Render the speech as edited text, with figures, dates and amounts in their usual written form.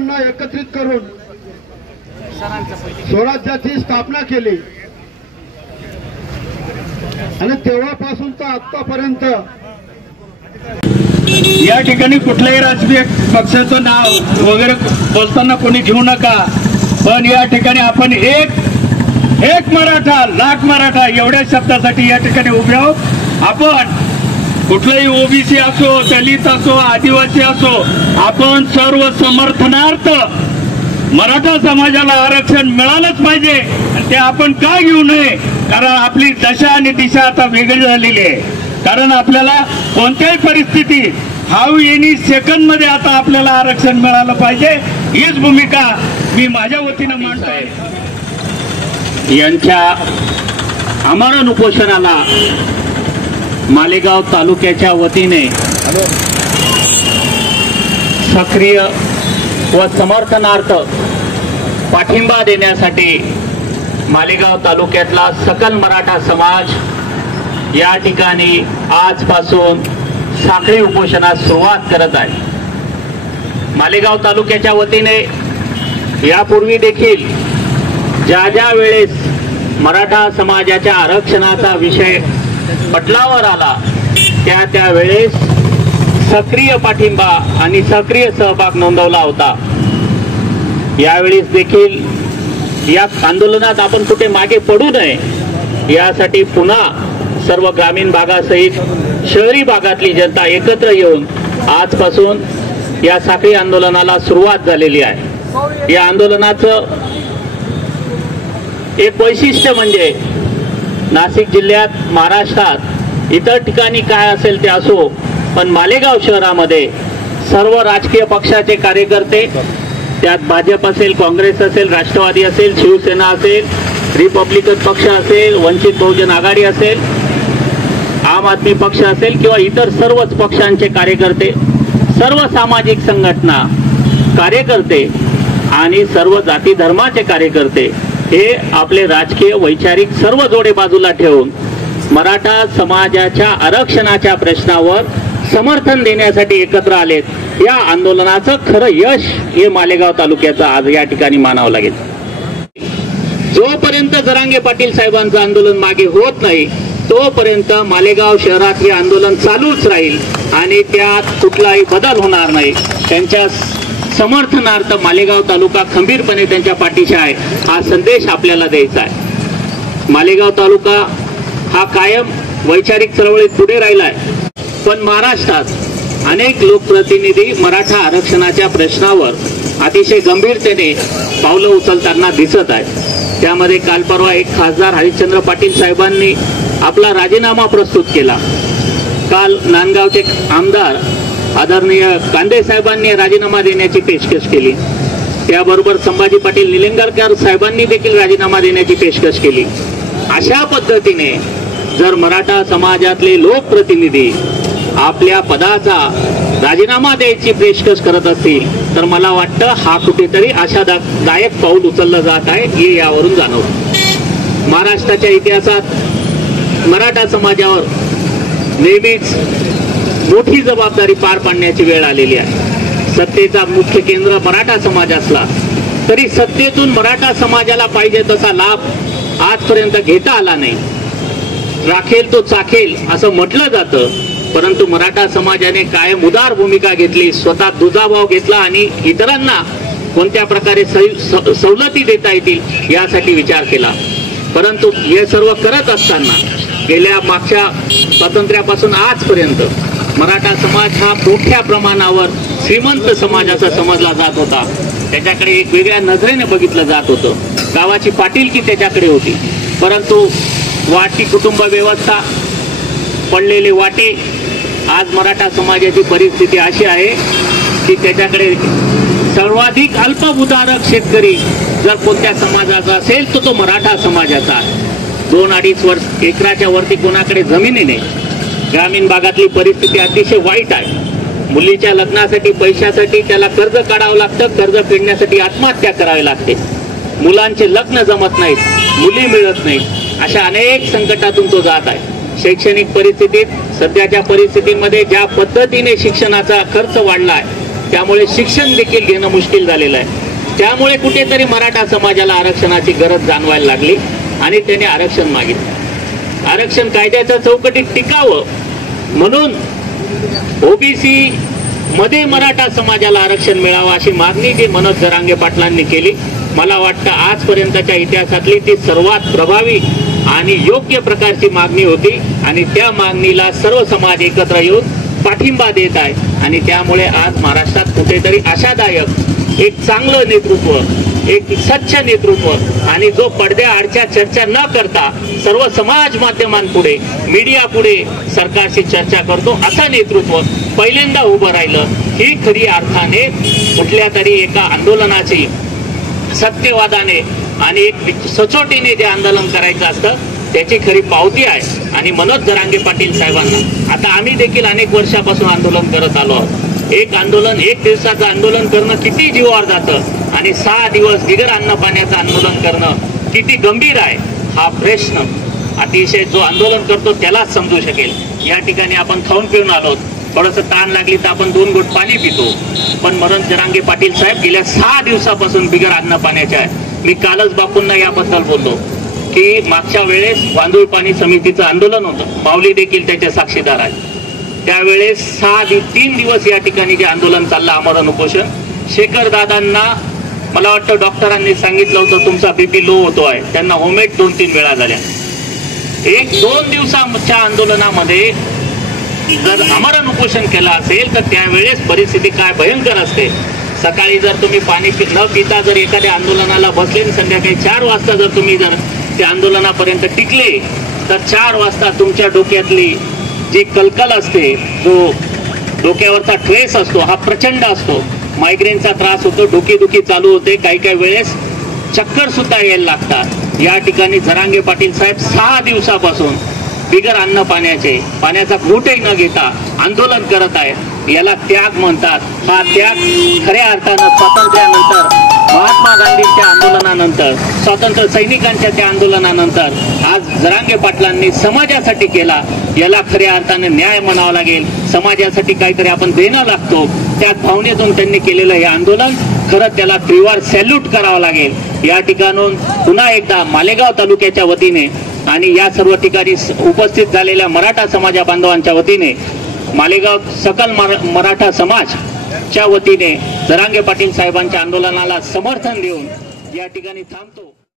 सर्वांना एकत्रित करून स्वराज्याची स्थापना केली आणि तेव्हापासून तर आतापर्यंत या ठिकाणी कुठल्याही राजकीय पक्षाचं नाव वगैरे बोलताना कोणी घेऊ नका, पण या ठिकाणी आपण एक मराठा लाख मराठा एवढ्या शब्दासाठी या ठिकाणी उभे आहोत। आपण कुठलाही ओबीसी असो, दलित असो, आदिवासी असो, आपण सर्व समर्थनार्थ मराठा समाजाला आरक्षण मिळालंच पाहिजे आणि ते आपण का घेऊ नये, कारण आपली दशा आणि दिशा आता वेगळी झालेली आहे। कारण आपल्याला कोणत्याही परिस्थितीत हाऊ एनी सेकंड मध्ये आता आपल्याला आरक्षण मिळालं पाहिजे, हीच भूमिका मी माझ्या वतीनं मांडतोय। यांच्या आमरण उपोषणाला मालेगाव तालुक्याच्या वतीने सक्रिय व समर्थनार्थ पाठिंबा देण्यासाठी मालेगाव तालुक्यातला सकल मराठा समाज या ठिकाणी आजपासून साखळी उपोषणास सुरुवात करत आहे। मालेगाव तालुक्याच्या वतीने यापूर्वी देखील ज्या वेळेस मराठा समाजाच्या आरक्षणाचा विषय पटलावर आला त्या वेळेस सक्रिय पाठिंबा आणि सक्रिय सहभाग नोंदवला होता। यावेळेस देखील या आंदोलनात आपण कुठे मागे पडू नये यासाठी पुन्हा सर्व ग्रामीण भागासहित शहरी भागातली जनता एकत्र येऊन आजपासून या साखळी आंदोलनाला सुरुवात झालेली आहे। या आंदोलनाचं एक वैशिष्ट्य म्हणजे नाशिक जिल्ह्यात, महाराष्ट्रात इतर ठिकाणी काय असेल ते असो, पण मालेगाव शहरामध्ये सर्व राजकीय पक्षाचे कार्यकर्ते, त्यात भाजप असेल, काँग्रेस असेल, राष्ट्रवादी असेल, शिवसेना असेल, रिपब्लिकन पक्ष असेल, वंचित बहुजन आघाडी असेल, आम आदमी पक्ष असेल किंवा इतर सर्वच पक्षांचे कार्यकर्ते, सर्व सामाजिक संघटना कार्यकर्ते आणि सर्व जाती धर्माचे कार्यकर्ते हे आपले राजकीय वैचारिक सर्व जोडे बाजूला ठेवून मराठा समाजाच्या आरक्षणाच्या प्रश्नावर समर्थन देण्यासाठी एकत्र आलेत। या आंदोलनाचं खरं यश हे मालेगाव तालुक्याचं आज या ठिकाणी मानावं लागेल। जोपर्यंत जरांगे पाटील साहेबांचं आंदोलन मागे होत नाही तोपर्यंत मालेगाव शहरात हे आंदोलन चालूच राहील आणि त्यात कुठलाही बदल होणार नाही। त्यांच्या समर्थनार्थ मालेगाव तालुका खंबीरपणे त्यांच्या पाठीशी आहे, हा संदेश आपल्याला द्यायचा आहे। मालेगाव तालुका हा कायम वैचारिक चळवळीत पुढे राहिलाय, पण महाराष्ट्रात अनेक लोकप्रतिनिधी मराठा आरक्षणाच्या प्रश्नावर अतिशय गंभीरतेने पावलं उचलताना दिसत आहेत। त्यामध्ये काल परवा एक खासदार हरिश्चंद्र पाटील साहेबांनी आपला राजीनामा प्रस्तुत केला। काल नांदगावचे आमदार आदरणीय कांदे साहेबांनी राजीनामा देण्याची पेशकश केली। त्याबरोबर संभाजी पाटील निलंगेकर साहेबांनी देखील राजीनामा देण्याची पेशकश केली। अशा पद्धतीने जर मराठा समाजातले लोकप्रतिनिधी आपल्या पदाचा राजीनामा द्यायची पेशकश करत असतील तर मला वाटतं हा कुठेतरी आशादायक पाऊल उचललं जात आहे हे यावरून जाणवतं। महाराष्ट्राच्या इतिहासात मराठा समाजावर नेहमीच मोठी जबाबदारी पार पाडण्याची वेळ आलेली आहे। सत्तेचा मुख्य केंद्र मराठा समाज असला तरी सत्तेतून मराठा समाजाला पाहिजे तसा लाभ आजपर्यंत घेता आला नाही। राखेल तो चाखेल असं म्हटलं जातं, परंतु मराठा समाजाने कायम उदार भूमिका घेतली, स्वतः दुजाभाव घेतला आणि इतरांना कोणत्या प्रकारे सवलती देता येतील यासाठी विचार केला। परंतु हे सर्व करत असताना गेल्या मागच्या स्वातंत्र्यापासून आजपर्यंत मराठा समाज हा मोठ्या प्रमाणावर श्रीमंत समाजाचा समजला जात होता। त्याच्याकडे एक वेगळ्या नजरेने बघितलं जात होतं, गावाची पाटीलकी त्याच्याकडे होती। परंतु वाटी कुटुंब व्यवस्था, पडलेले वाटे, आज मराठा समाजाची परिस्थिती अशी आहे की त्याच्याकडे सर्वाधिक अल्पभूधारक शेतकरी जर कोणत्या समाजाचा असेल तर तो मराठा समाजाचा आहे। 2-2.5 एकराच्या वरती कोणाकडे जमिनी नाही। ग्रामीण भागातली परिस्थिती अतिशय वाईट आहे। मुलीच्या लग्नासाठी पैशासाठी त्याला कर्ज काढावं लागतं, कर्ज फेडण्यासाठी आत्महत्या करावी लागते, मुलांचे लग्न जमत नाहीत, मुली मिळत नाहीत, अशा अनेक संकटातून तो जात आहे। शैक्षणिक परिस्थितीत सध्याच्या परिस्थितीमध्ये ज्या पद्धतीने शिक्षणाचा खर्च वाढलाय त्यामुळे शिक्षण देखील घेणं मुश्किल झालेलं आहे. त्यामुळे कुठेतरी मराठा समाजाला आरक्षणाची गरज जाणवायला लागली आणि त्याने आरक्षण मागितलं. आरक्षण कायद्याच्या चौकटीत टिकावं म्हणून ओबीसी मध्ये मराठा समाजाला आरक्षण मिळावं अशी मागणी जी मनोज जरांगे पाटलांनी केली, मला वाटतं आजपर्यंतच्या इतिहासातली ती सर्वात प्रभावी आणि योग्य प्रकारची मागणी होती आणि त्या मागणीला सर्व समाज एकत्र येऊन पाठिंबा देत आहे. आणि त्यामुळे आज महाराष्ट्रात कुठेतरी आशादायक एक चांगलं नेतृत्व, एक स्वच्छ नेतृत्व आणि जो पडद्याआडच्या चर्चा न करता सर्व समाज माध्यमांपुढे, मीडिया पुढे सरकारशी चर्चा करतो असं नेतृत्व पहिल्यांदा उभं राहिलं, ही खरी अर्थाने कुठल्या तरी एका आंदोलनाची सत्यवादाने आणि एक सचोटीने जे आंदोलन करायचं असतं त्याची खरी पावती आहे. आणि मनोज जरांगे पाटील साहेबांना आता आम्ही देखील अनेक वर्षापासून आंदोलन करत आलो आहोत. एक आंदोलन, एक दिवसाचं आंदोलन करणं किती जीवावर जातं आणि 6 दिवस बिगर अन्न पाण्याचं आंदोलन करणं किती गंभीर आहे हा प्रश्न अतिशय जो आंदोलन करतो त्यालाच समजू शकेल. या ठिकाणी आपण खाऊन पिऊन आलो, थोडंसं ताण लागली तर आपण 2 घोट पाणी पितो, पण मनोज जरांगे पाटील साहेब गेल्या 6 दिवसापासून बिगर अन्न पाण्याचे आहे. मी कालच बापूंना याबद्दल बोललो की मागच्या वेळेस वांदूळ पाणी समितीचं आंदोलन होतं, माऊली देखील त्याचे साक्षीदार आहे. त्यावेळेस 3 दिवस या ठिकाणी जे आंदोलन चाललं आमरण उपोषण, शेखर दादांना मला वाटतं डॉक्टरांनी सांगितलं होतं तुमचा बीपी लो होतो आहे, त्यांना होमेट 2-3 वेळा झाल्या. 1-2 दिवसाच्या आंदोलनामध्ये जर आमरण उपोषण केलं असेल तर त्यावेळेस परिस्थिती काय भयंकर असते. सकाळी जर तुम्ही पाणी न पिता जर एखाद्या आंदोलनाला बसले आणि संध्याकाळी 4 वाजता जर तुम्ही जर त्या आंदोलनापर्यंत टिकले तर 4 वाजता तुमच्या डोक्यातली जी कलकल असते, जो डोक्यावरचा ट्रेस असतो हा प्रचंड असतो. मायग्रेनचा त्रास होतो, डोकेदुखी चालू होते, काही वेळेस चक्कर सुद्धा यायला लागतात. या ठिकाणी जरांगे पाटील साहेब 6 दिवसापासून बिगर अन्न पाण्याचा घोटही न घेता आंदोलन करत आहे. याला त्याग म्हणतात. हा त्याग खऱ्या अर्थानं स्वातंत्र्यानंतर, महात्मा गांधींच्या आंदोलनानंतर, स्वातंत्र्य सैनिकांच्या त्या आंदोलनानंतर आज जरांगे पाटलांनी समाजासाठी केला. याला खऱ्या अर्थानं न्याय म्हणावा लागेल. समाजासाठी काहीतरी आपण देणं लागतो, त्याच भावनेतून त्यांनी केलेलं हे आंदोलन खरं त्याला त्रिवार सॅल्यूट करावं लागेल. या ठिकाणून पुन्हा एकदा मालेगाव तालुक्याच्या वतीने आणि या सर्व ठिकाणी उपस्थित झालेल्या मराठा समाजा बांधवांच्या वतीने, मालेगाव सकल मराठा समाजच्या वतीने जरांगे पाटील साहेबांच्या आंदोलनाला समर्थन देऊन या ठिकाणी थांबतो.